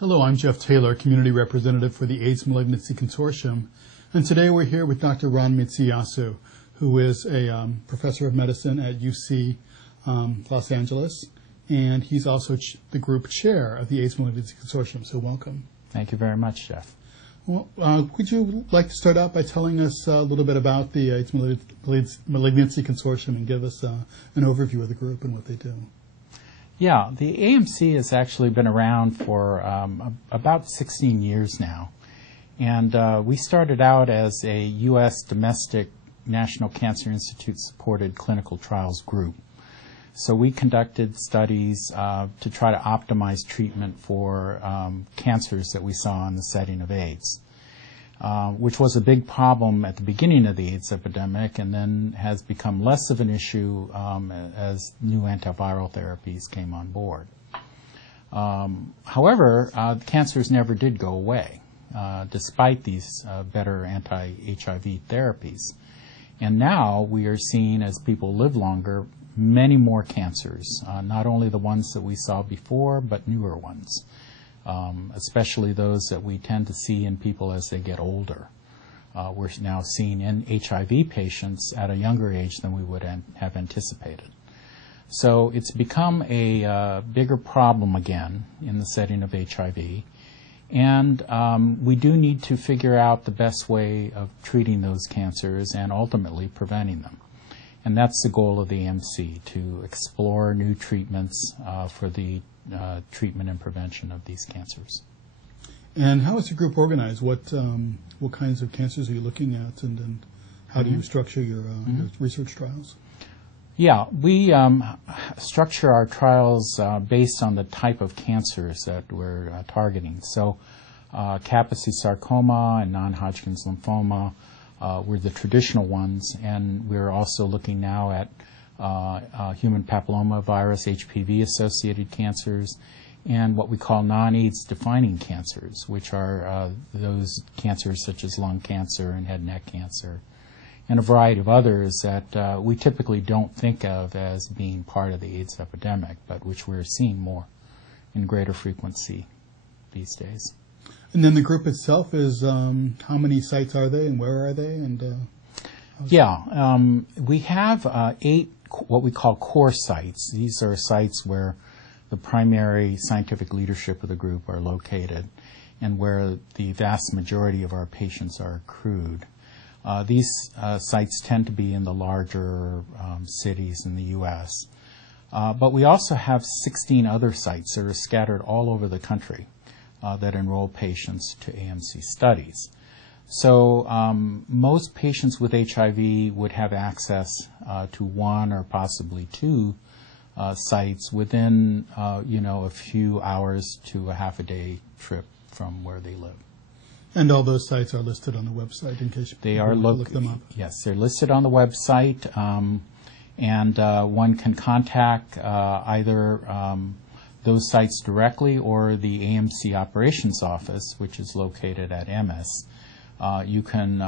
Hello, I'm Jeff Taylor, Community Representative for the AIDS Malignancy Consortium, and today we're here with Dr. Ron Mitsuyasu, who is a professor of medicine at UC Los Angeles, and he's also the group chair of the AIDS Malignancy Consortium, so welcome. Thank you very much, Jeff. Well, would you like to start out by telling us a little bit about the AIDS Malignancy Consortium and give us an overview of the group and what they do? Yeah, the AMC has actually been around for about 16 years now. And we started out as a U.S. domestic National Cancer Institute-supported clinical trials group. So we conducted studies to try to optimize treatment for cancers that we saw in the setting of AIDS, which was a big problem at the beginning of the AIDS epidemic and then has become less of an issue as new antiviral therapies came on board. However, cancers never did go away, despite these better anti-HIV therapies. And now we are seeing, as people live longer, many more cancers, not only the ones that we saw before, but newer ones, especially those that we tend to see in people as they get older. We're now seeing in HIV patients at a younger age than we would have anticipated. So it's become a bigger problem again in the setting of HIV. And we do need to figure out the best way of treating those cancers and ultimately preventing them. And that's the goal of the AMC, to explore new treatments for the treatment and prevention of these cancers. And how is the group organized? What kinds of cancers are you looking at, and how do you structure your research trials? Yeah, we structure our trials based on the type of cancers that we're targeting. So Kaposi sarcoma and non-Hodgkin's lymphoma were the traditional ones, and we're also looking now at human papillomavirus, HPV-associated cancers, and what we call non-AIDS defining cancers, which are those cancers such as lung cancer and head and neck cancer, and a variety of others that we typically don't think of as being part of the AIDS epidemic, but which we're seeing more in greater frequency these days. And then the group itself is, how many sites are they and where are they? And we have 8 what we call core sites. These are sites where the primary scientific leadership of the group are located and where the vast majority of our patients are accrued. These sites tend to be in the larger cities in the U.S. But we also have 16 other sites that are scattered all over the country that enroll patients to AMC studies. So most patients with HIV would have access to 1 or possibly 2 sites within a few hours to a half-a-day trip from where they live. And all those sites are listed on the website in case they are look them up. Yes, they're listed on the website, and one can contact either those sites directly or the AMC operations office, which is located at MS. You can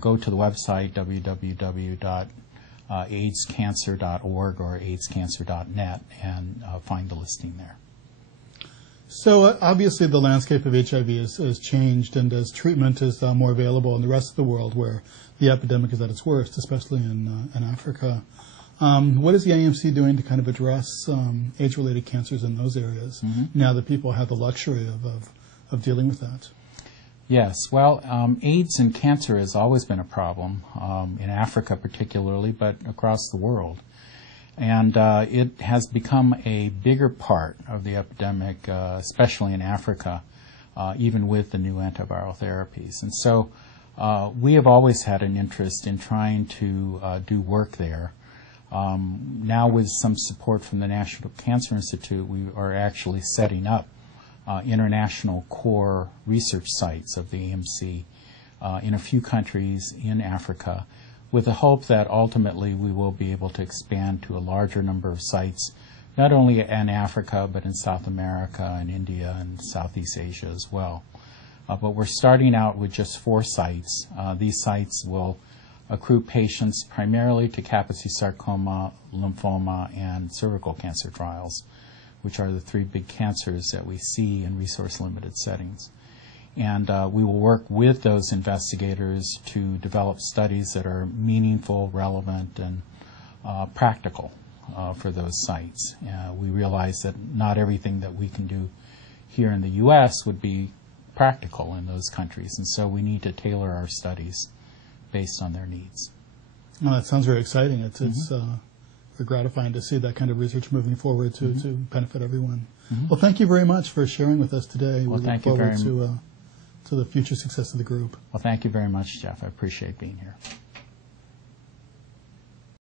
go to the website www.aidscancer.org or aidscancer.net and find the listing there. So obviously the landscape of HIV has changed, and as treatment is more available in the rest of the world where the epidemic is at its worst, especially in Africa, what is the AMC doing to kind of address AIDS-related cancers in those areas now that people have the luxury of dealing with that? Yes, well, AIDS and cancer has always been a problem, in Africa particularly, but across the world. And it has become a bigger part of the epidemic, especially in Africa, even with the new antiviral therapies. And so we have always had an interest in trying to do work there. Now with some support from the National Cancer Institute, we are actually setting up international core research sites of the AMC in a few countries in Africa, with the hope that ultimately we will be able to expand to a larger number of sites, not only in Africa, but in South America and India and Southeast Asia as well. But we're starting out with just 4 sites. These sites will accrue patients primarily to Kaposi sarcoma, lymphoma, and cervical cancer trials, which are the three big cancers that we see in resource-limited settings. And we will work with those investigators to develop studies that are meaningful, relevant, and practical for those sites. We realize that not everything that we can do here in the U.S. would be practical in those countries, and so we need to tailor our studies based on their needs. Well, that sounds very exciting. It's very gratifying to see that kind of research moving forward to benefit everyone. Well, thank you very much for sharing with us today. Well, we look forward to the future success of the group. Well, thank you very much, Jeff. I appreciate being here.